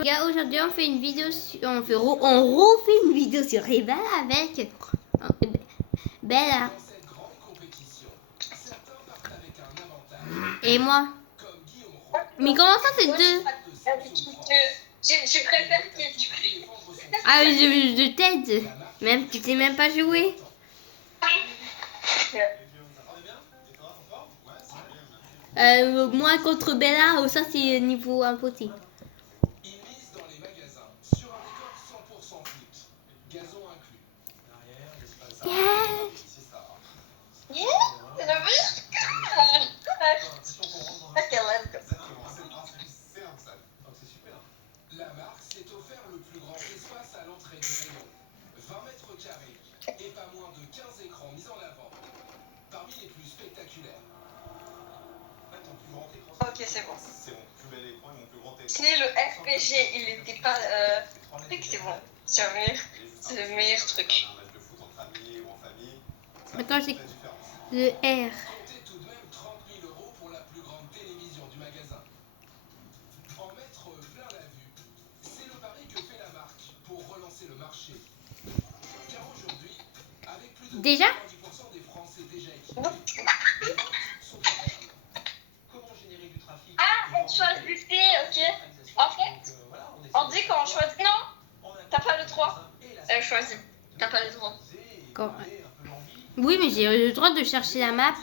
Bonjour, aujourd'hui on fait une vidéo sur, on refait une vidéo sur Rebelle avec Bella et moi. Mais comment ça c'est deux? Tu préfères qui tu préfères? Ah je t'aide. Même tu sais même pas jouer. Moi contre Bella, ça c'est niveau impossible. C'est la bouche. Ok, let's go. La marque s'est offert le plus grand espace à l'entrée du rayon. 20 mètres carrés et pas moins de 15 écrans mis en avant. Parmi les plus spectaculaires. Ok, c'est bon. Si le FPG il était pas c'est bon. C'est le meilleur truc. Attends, j'ai le R. Comptez tout de même 30 000 € pour la plus grande télévision du magasin. En mettre plein la vue, c'est le pari que fait la marque pour relancer le marché. Car aujourd'hui, avec plus de Déjà 90% des Français déjà équipés, les ventes sont en berne. Comment générer du trafic? Ah, on choisissait, ok. En fait, on dit qu'on choisit. Non, t'as pas le droit. Choisis. T'as pas le droit. Oui, mais j'ai le droit de chercher la map.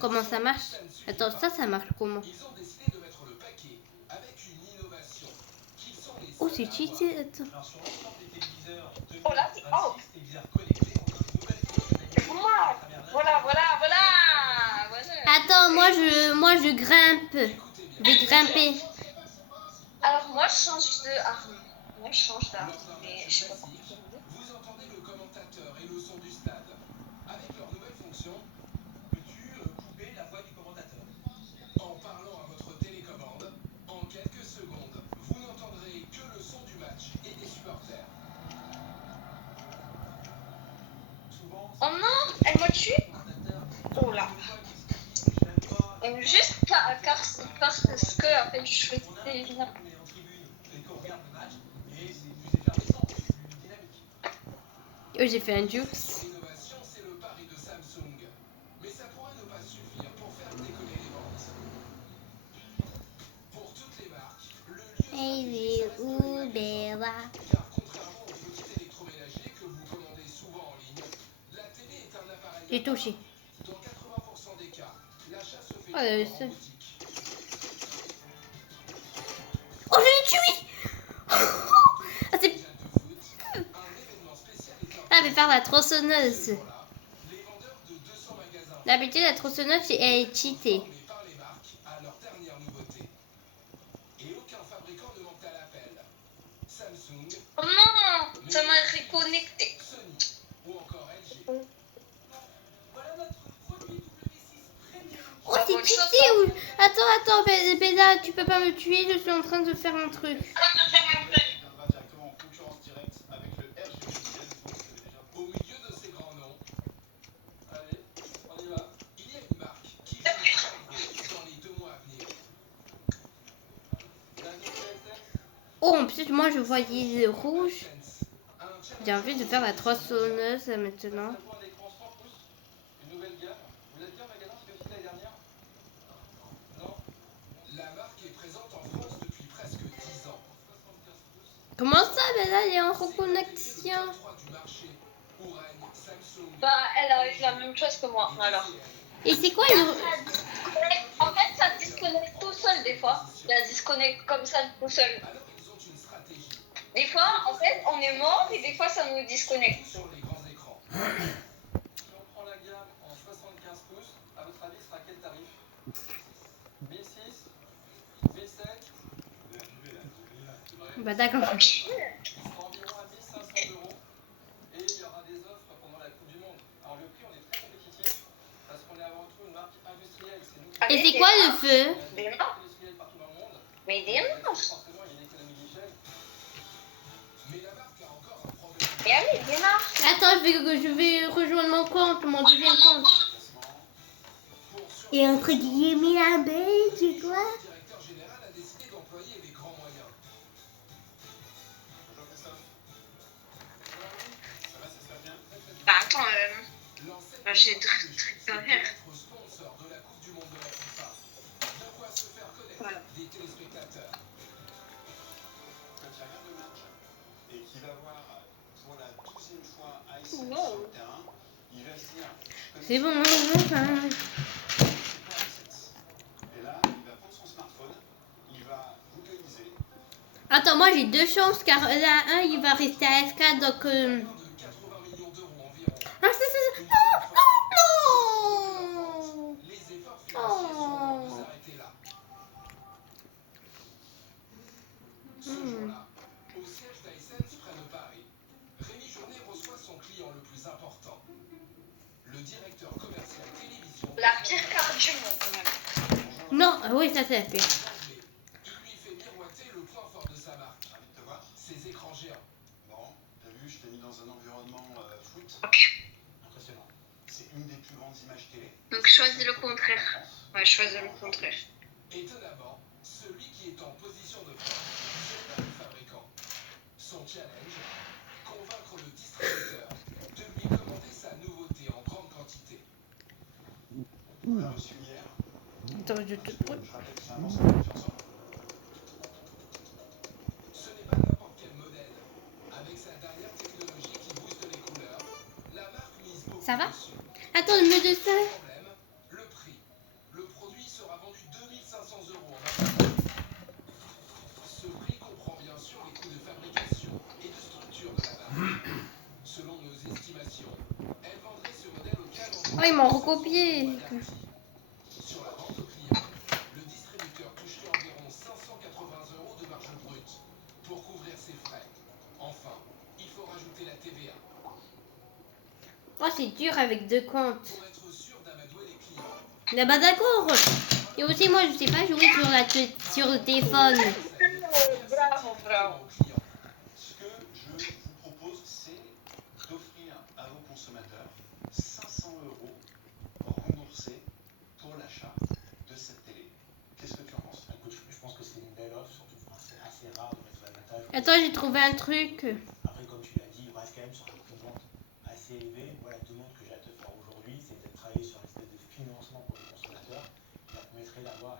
Comment ça marche? Attends, ça marche comment? Ils ont décidé de mettre le paquet avec une innovation qu'ils sont les Oh, seuls c'est à cheaté. avoir. Attends. Oh là, c'est oh. Voilà. Attends, moi je grimpe. Je vais grimper. Alors moi je change de arme. Moi je change d'arme. Mais je sais pas pourquoi. Vous entendez le commentateur et le son du stade. Avec leur nouvelle fonction, peux-tu couper la voix du commentateur? En parlant à votre télécommande, en quelques secondes, vous n'entendrez que le son du match et des supporters. Oh non, elle m'a tué. Oh là. Juste parce que en fait je choisissais évidemment. Oh, j'ai fait un jukes. L'innovation, c'est le pari de Samsung. Mais ça pourrait ne pas suffire pour faire décoller les ventes. Pour toutes les marques, le lieu Hey, stratégique, ça reste les magasins. Bella. Car contrairement au petit électroménager que vous commandez souvent en ligne, la télé est un appareil J'ai à part. touché. Dans 80% des cas, l'achat se fait Oh, d'abord en c'est... boutique. Oh, je l'ai tué. Ah, c'est... Mondial de foot, un événement spécial est Ah, je vais faire la organisé. tronçonneuse. Ce jour-là, les vendeurs de 200 magasins D'habitude, la tronçonneuse, elle est cheatée. formés par les marques à leur dernière nouveauté. Et aucun fabricant ne manque à l'appel. Samsung, Oh non, ça m'a reconnecté. Sony ou encore LG. Voilà notre produit W6 Premium. Oh, c'est cheaté. Ou... Attends, Bella, tu peux pas me tuer. Je suis en train de faire un truc. Viendra directement en concurrence directe avec le RG logiciel. Au milieu de ces grands noms, allez, on y va. Il y a une marque qui joue très haut dans les 2 mois à venir. Oh, en plus, moi, je voyais le rouge. J'ai envie de faire la tronçonneuse maintenant. Une nouvelle gamme. Vous l'avez dit en magasin, c'est comme l'année dernière? Non. La marque est présente en France depuis presque 10 ans. Comment ça, Bella, elle est en reconnexion? Bah elle a eu la même chose que moi. Alors. Et c'est quoi une... En fait ça disconnecte tout seul des fois. Ça disconnecte comme ça tout seul. Des fois en fait on est mort et des fois ça nous disconnecte. Sur les grands écrans. Si on prend la gamme en 75 pouces, à votre avis, sera quel tarif? 1006, 1007. Bah d'accord. Il sera environ à 1500 € et il y aura des offres pendant la Coupe du Monde. Alors le prix, on est très compétitif parce qu'on est avant tout une marque industrielle. C'est nous qui Et c'est quoi le feu? Des marques. industriels partout dans le monde. Mais des marques. Forcément, il y a une économie d'échelle. Mais la marque a encore un problème. Et allez, des marques. Attends, je vais rejoindre mon compte, mon deuxième compte. Et entre guillemets, la bête, c'est quoi? Le directeur général a décidé d'employer les grands moyens. J'ai d'autres trucs à faire. Être sponsor de la Coupe du Monde de la FIFA. De quoi se faire connaître Voilà. des téléspectateurs. Quand il regarde le match et qu'il va voir pour la 12e fois Ice sur le terrain, il va se dire C'est bon, enfin. et là, il va prendre son smartphone, il va googliser. Attends, moi j'ai deux chances car là, un il va rester à FK donc. Moins de 80 millions d'euros environ. Ah, c'est. Une Non, seule fois. non, Les efforts financiers sont loin de s'arrêter là. Ce jour-là, au siège d'Hisense près de Paris, Rémi Jaunet reçoit son client le plus important, le directeur commercial télévision. La pire carte du monde, quand même. non. Ah oui, ça c'est fait. D'emblée, il lui fait miroiter le point fort de sa marque. Ravi de te voir. Ses écrans géants. Bon, t'as vu, je t'ai mis dans un environnement foot. Impressionnant. C'est une des plus grandes images télé. Donc, choisis le contraire. Ouais, choisis le contraire. Étonnamment, celui qui est en position de force, c'est pas le fabricant. Son challenge, convaincre le distributeur de lui commander sa nouveauté en grande quantité. On l'a reçu hier. Attends, je te. Je rappelle que c'est un morceau de confiance en moi. Ce n'est pas n'importe quel modèle. Avec sa dernière technologie qui booste les couleurs, la marque mise beaucoup Ça va dessus. Attends, le mieux de ça. Problème, le prix. Le produit sera vendu 2500 euros en magasin. Ce prix comprend bien sûr les coûts de fabrication et de structure de la marque. Selon nos estimations, elle vendrait ce modèle au cadre de Oh, ils m'ont recopié. sur la vente aux clients, le distributeur toucherait environ 580 euros de marge brute pour couvrir ses frais. Enfin, il faut rajouter la TVA Oh, c'est dur avec deux comptes. pour être sûr d'amadouer les clients. Là bah d'accord. Et aussi moi je sais pas jouer sur le téléphone. Bravo, bravo. Aux clients. Ce que je vous propose, c'est d'offrir à vos consommateurs 500 euros remboursés pour l'achat de cette télé. Qu'est-ce que tu en penses? Écoute, je pense que c'est une belle offre, surtout enfin, c'est assez rare de mettre l'avantage. Attends, j'ai trouvé un truc. Après, comme tu l'as dit, il reste quand même sur un prix de vente assez élevé. Moi, la demande que j'ai à te faire aujourd'hui, c'est de travailler sur une espèce de financement pour les consommateurs qui leur permettrait d'avoir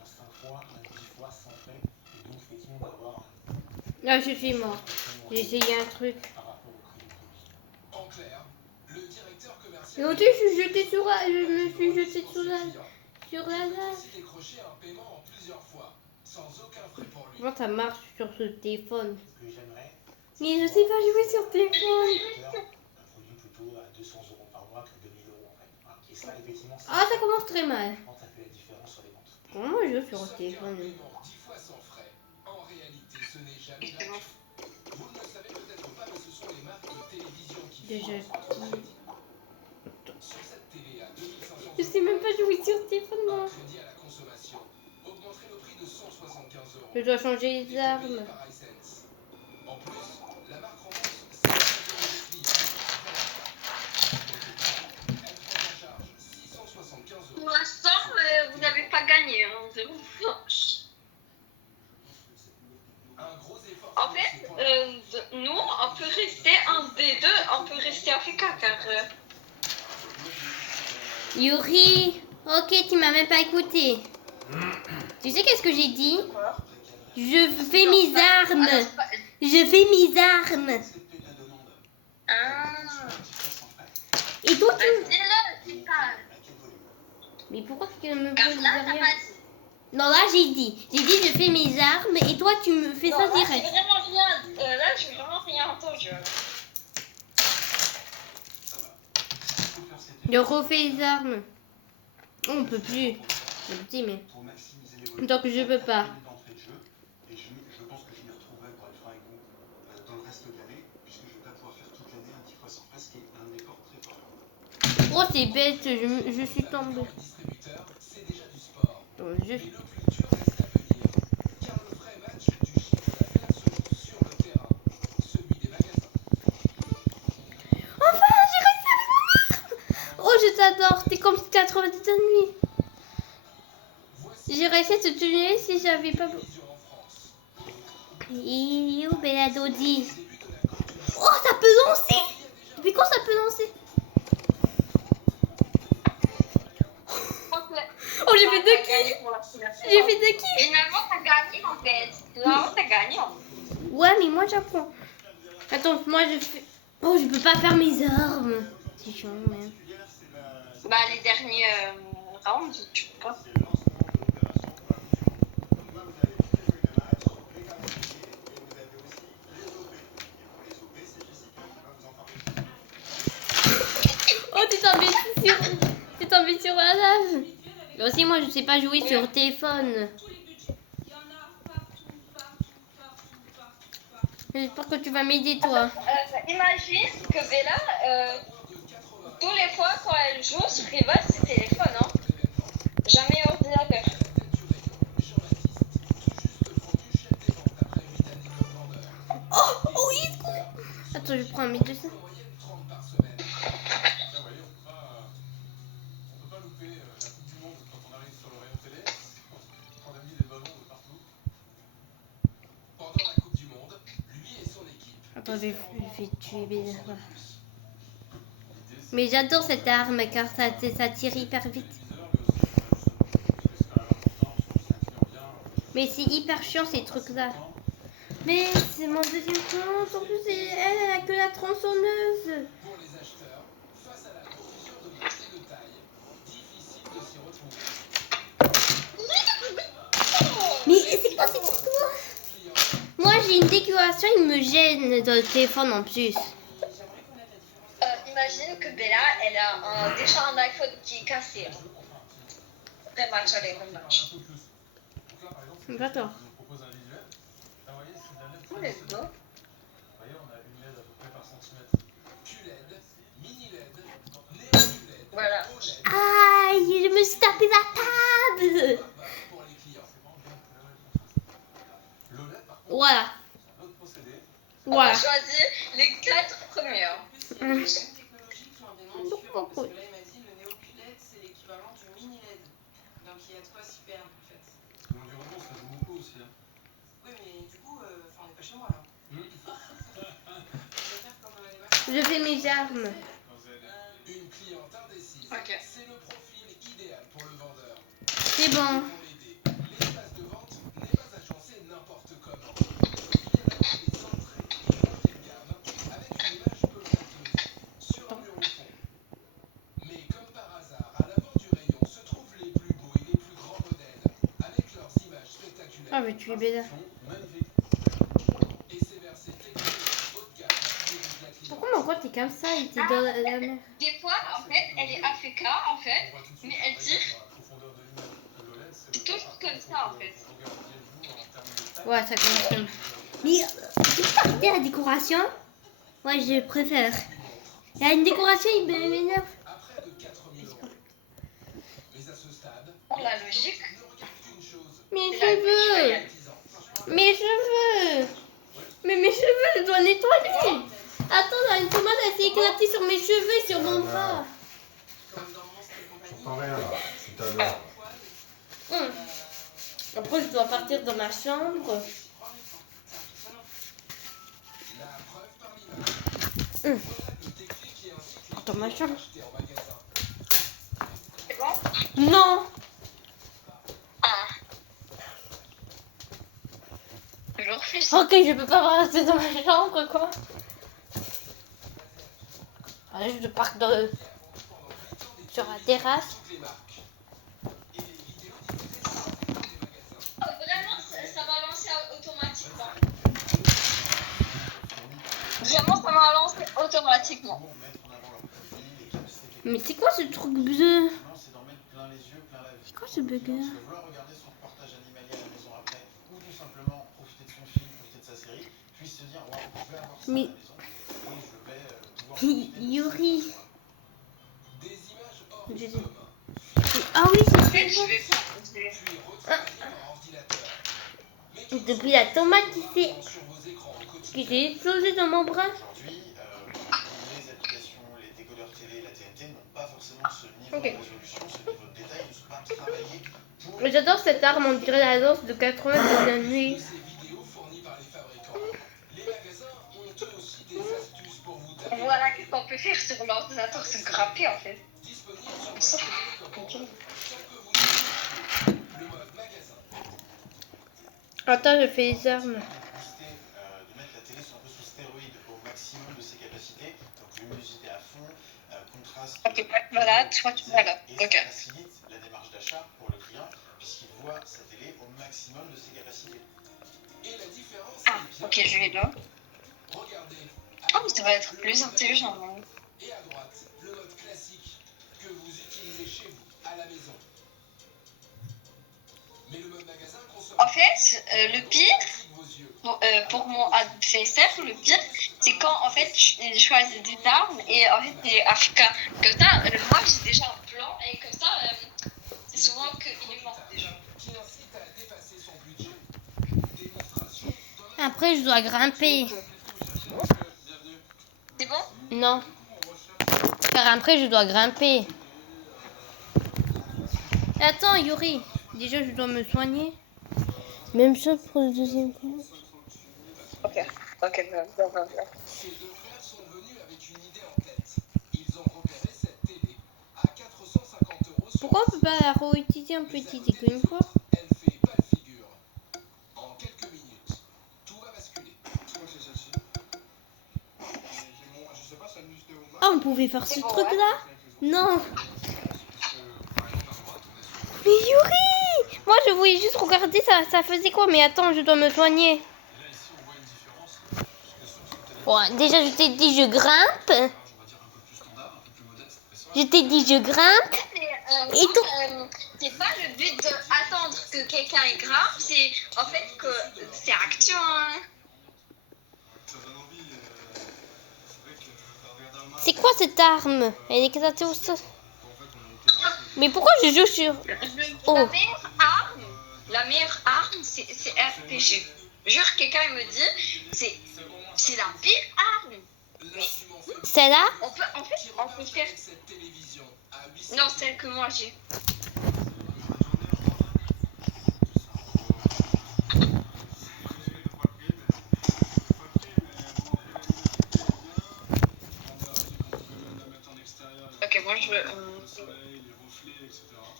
un 5 fois, un 10 fois sans frais, et donc effectivement d'avoir Là je suis mort. J'ai essayé un truc. par rapport au prix du produit. En clair, le directeur commercial. Et aussi je suis jeté sur la. Je me suis jeté sur la. Sur la nage. aussi décrocher un paiement en plusieurs fois, sans aucun frais pour lui. Comment ça marche sur ce téléphone? Ce que j'aimerais, Mais je sais pas jouer sur téléphone. un produit plutôt à 200 euros par mois que 2000 euros en fait. Voilà. Et ça, effectivement, Ah ça commence très mal. je pense que ça fait la différence sur les ventes. Comment moi je joue sur le Sauf qu'un téléphone? paiement 10 fois sans frais, en réalité, ce n'est jamais gratuit. Vous ne le savez peut-être pas, mais ce sont les marques de télévision qui Déjà. financent votre crédit. Sur cette télé à 2500 Je sais même pas jouer sur téléphone un moi. crédit à la consommation augmenterait le prix de 175 euros. Je dois changer les Payé armes. par Hisense. En plus, la marque rembourse 500 euros des clients après l'achat. Elle prend en charge 675 Pour euros. l'instant, vous n'avez pas gagné, hein, zéro franche. Un gros effort En financier fait, pour la nous, on peut rester un des deux, on peut rester AFK car Yuri, ok, tu m'as même pas écouté. Tu sais qu'est-ce que j'ai dit? Je fais mes armes. Je fais mes armes. accepter la demande. Ah, 10 fois sans frais. Et toi tu... dis-le, dis pas. À quel volume? Mais pourquoi tu me Car poses là, t'as derrière? pas dit. Non, là j'ai dit je fais mes armes et toi tu me fais Non, ça là, j'ai direct. vraiment rien, là, j'ai vraiment rien entendu. Ça va. Il faut faire cette Je refais les armes. Oh, on peut plus. C'est petit mais... pour maximiser les volumes. Donc je peux pas. D'entrée de jeu. Et je pense que je m'y retrouverai pour être franc avec vous dans le reste de l'année, puisque je vais pas pouvoir faire toute l'année un 10 fois sans frais, ce qui est un effort très fort. Oh c'est bête, je suis tombée. Distributeur, c'est déjà du sport. Donc, Mais le plus dur reste à venir, car le vrai match du chiffre d'affaires se joue sur le terrain, celui des magasins. Enfin, j'ai réussi avec mon arme. Oh, je t'adore. T'es comme 90 nuit. Voici J'ai réussi à te tuer si j'avais pas... la vision en France. Iou, bella Dodi. Début de la Coupe du Monde. Oh, ça peut lancer. Depuis quand ça peut lancer? Oh, j'ai fait deux kills. J'ai fait deux kills. Finalement, t'as gagné en fait. Finalement, t'as gagné en fait. Ouais, mais moi j'apprends. Attends, moi je fais. Oh, je peux pas faire mes armes. C'est chiant, mais. Bah, les derniers rounds, tu peux pas. Oh, t'es tombé sur la lave. Mais aussi, moi je sais pas jouer sur téléphone. J'espère que tu vas m'aider, toi. Imagine que Bella, tous les fois quand elle joue sur Rival, c'est téléphone, hein. Jamais ordinateur. Oh, oh, il est con. Attends, je prends mes 200. On peut pas louper la Coupe du Monde quand on arrive sur le rayon télé. On a mis des ballons de partout. Pendant la Coupe du Monde, lui et son équipe. Attends, je vais tuer bizarre. Mais j'adore cette arme car ça tire hyper vite. Mais c'est hyper chiant ces trucs-là. Mais c'est mon deuxième compte. En plus, elle a que la tronçonneuse. Pour les acheteurs, face à la confusion de montée de taille, difficile de s'y retrouver. Mais c'est quoi ces trucs-là? Moi, j'ai une décoration, il me gêne dans le téléphone en plus. Imagine que Bella, elle a déjà un iPhone qui est cassé. Rematch, allez, rematch. D'accord. On nous propose un visuel. Là, vous voyez, c'est de la LED Oh, let's go. Vous voyez, on a une LED à peu près par centimètre. QLED, mini LED, néo QLED, Voilà. OLED. Aïe, je me suis tapé la table. Pour les clients. L'OLED, par contre, Voilà. c'est un autre procédé. On va Voilà. choisir les 4 premiers. Hum. Technologiques qui ont des noms différents. Parce que là, il m'a dit le Neo QLED, c'est l'équivalent du mini LED. Donc il y a de quoi s'y perdre en fait. L'environnement, ça joue beaucoup aussi. Hein. Oui, mais du coup, on n'est pas chez moi là. Je vais faire comme les vaches. Je fais mes armes. Une cliente indécise. Ok. C'est le profil idéal pour le vendeur. C'est bon. Pour l'aider, l'espace de vente n'est pas agencé n'importe comment. Il est centré et haut de gamme avec une image peu flatteuse sur un mur au fond. Mais comme par hasard, à l'avant du rayon se trouvent les plus beaux et les plus grands modèles avec leurs images spectaculaires. Ah, mais tu es bête. Magnifique. Et c'est vers ces technologies haut de gamme que dirige la cliente. Pourquoi mon compte est comme ça? Il était dans la mer. Des fois, en fait, elle est AFK, en fait, mais elle tire tout comme ça, en fait. Ouais, ça commence comme. Mais regardez la décoration. Ouais, je préfère. Il y a une décoration, il m'énerve. À près de 4000 euros. Mais à ce stade, Pour la logique, ne regarde qu'une chose. Mes c'est la cheveux. Artisan. Mes cheveux. Mais mes cheveux, je dois nettoyer. Attends, là, une tomate elle s'est éclatée sur mes cheveux et sur mon bras. Comme dans Monstre et compagnie. Pas rien là, c'est à l'heure. Après, je dois partir dans ma chambre. La preuve par l'image. Voilà le déclic qui incite Dans ma chambre. à acheter en magasin. c'est bon? Non. Ah. Je refuse. Ok, je peux pas rester dans ma chambre, quoi. Allez, je pars sur la terrasse. Toutes les marques. Et les vidéos diffusées sur des magasins. Vraiment, ça va lancer automatiquement. Vraiment, ça va lancer automatiquement. Pour mettre en avant leurs produits, les capacités Mais c'est quoi ce truc bleu? techniques, c'est d'en mettre plein les yeux, plein la vie. C'est quoi ce bug là? Parce que vouloir regarder son reportage animalier à la maison après, ou tout simplement profiter de son film, profiter de sa série, puis se dire, waouh, je vais avoir ça Mais- à la maison, et je vais pouvoir... Yuri. Des images hors Je du sais. commun. Ah oui, c'est Je très vais bon. faire. Puis retravaillées par ordinateur. Mais Et depuis la tomate qui s'est sur vos écrans au quotidien. qui s'est explosée dans mon bras. Aujourd'hui, les applications, les décodeurs télé, la TNT n'ont pas forcément ce niveau Ok. de résolution, ce niveau de détail, ne sont pas travaillés pour... Mais j'adore cette arme, on dirait la lance de 80 de la nuit. De ces vidéos fournies par les fabricants. Les magasins ont eux aussi des astuces pour vous taper. Voilà qu'est-ce qu'on peut faire sur l'ordinateur, se grapper en fait. Disponible sur Ça, votre télécommande. ok. Sans que vous Attends, je fais les armes. De mettre la télé un peu sous stéroïde au maximum de ses capacités, donc luminosité à fond, contraste. Ok, voilà, voilà. Et Ok. ça facilite la démarche d'achat pour le client, puisqu'il voit sa télé au maximum de ses capacités. Et la différence Ah, est bien ok, je vais là. Regardez. Oh, mais ça va être plus intelligent. Hein. Et à droite, le mode classique que vous utilisez chez vous, à la maison. Mais le mode magasin consomme En fait, le pire, vos yeux. pour mon adversaire, le pire, c'est quand en fait je choisis des armes et en fait c'est AFK. Comme ça, moi j'ai déjà un plan et comme ça, c'est souvent qu'il est mort déjà. Qui incite à dépasser son budget. Démonstration. Après, je dois grimper. C'est bon? Non. Car après, je dois grimper. Attends, Yuri. Déjà, je dois me soigner. Même chose pour le deuxième coup. Ok, bien. Ces deux frères sont venus avec une idée en tête. Ils ont repéré cette télé à 450 € sur Pourquoi on peut pas la réutiliser un petit et qu'une fois? Elle fait pas le figure. En quelques minutes, tout va basculer. Je crois que c'est celle-ci. Je sais pas, ça nous c'était au Ah, on pouvait faire ce C'est bon, truc-là? Non. Mais Yuri! Moi, je voulais juste regarder ça faisait quoi? Mais attends, je dois me soigner. Bon, déjà, je t'ai dit, je grimpe. Je t'ai dit, je grimpe. Et tout. C'est pas le but d'attendre que quelqu'un est grave, c'est en fait que c'est action. Hein. C'est quoi cette arme? Elle est cassée au sol. Mais pourquoi je joue sur... Oh. La meilleure arme, c'est RPG. Jure, quelqu'un il me dit, c'est la pire arme. Mais Celle-là? on peut faire. Non, celle que moi j'ai. Ok, moi je veux.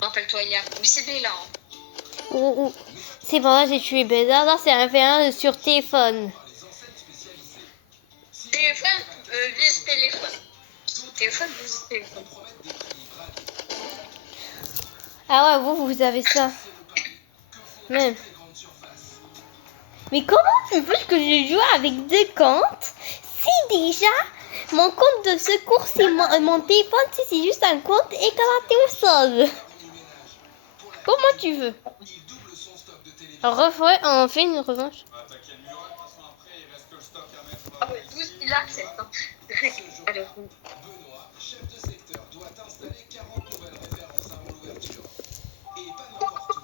Rappelle-toi, il y a UCB là. Hein. Oh. C'est bon, là, j'ai tué Bézard. Là, c'est un V1 sur téléphone. Téléphone, vise téléphone. Téléphone, vise téléphone. Ah ouais, vous avez ça. Même. Mais comment tu veux que je joue avec deux comptes si déjà mon compte de secours c'est mon téléphone, si c'est juste un compte éclaté au sol? Comment tu veux? On fait une revanche. Ah ouais, 12, il accepte. Hein. Alors, Benoît, chef de secteur, doit installer 40 nouvelles références avant l'ouverture. Et pas n'importe où.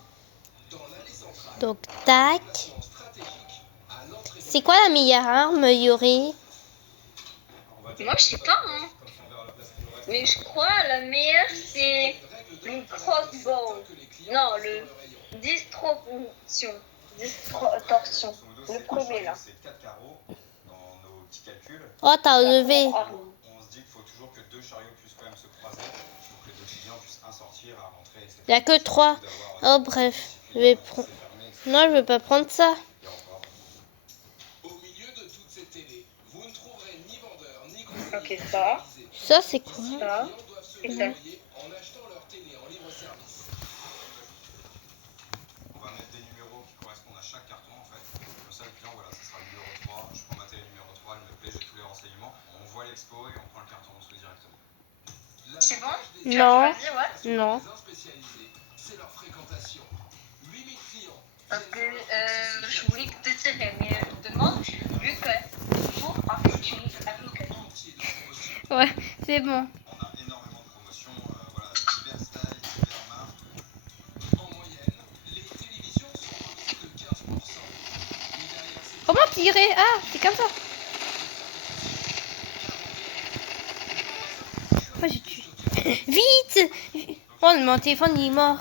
Dans l'allée centrale. Donc, tac. Placement stratégique à l'entrée. C'est quoi la meilleure arme, Yuri? moi je sais pas, hein. Mais je crois la meilleure c'est le crossbow. Non, le distorsion. Distorsion. Le premier là. Oh, t'as relevé. On se dit qu'il faut toujours que deux chariots puissent quand même se croiser, pour que les deux clients puissent un sortir, à rentrer, etc. Il n'y a que 3. Oh, bref. Je vais prendre. Non, je vais pas prendre ça. Au milieu de toutes ces télés, vous ne trouverez ni vendeur ni conseiller. Ok, ça. Ça, c'est quoi? Ça. Les clients doivent se Et ça. débrouiller en achetant leur télé en libre service. On va mettre des numéros qui correspondent à chaque carton en fait. Comme ça, le client, voilà, ça sera le numéro 3. Je prends ma télé numéro 3, elle me plaît, j'ai tous les renseignements. On voit l'expo et on prend le carton construit directement. C'est bon? Non. Tu as choisi, ouais. Non. Les spécialisés, c'est leur fréquentation. 8000 clients. Parce que je voulais te tirer, mais demande, vu que pour en fait tu appliques. Ouais, c'est bon. On a énormément de promotions, voilà, diverses tailles, diverses marques. En moyenne, les télévisions sont revendues de 15%. Mais derrière ces Comment tirer? Ah, c'est comme ça. Oh, j'ai tué. Vite! Oh, mon téléphone, il est mort.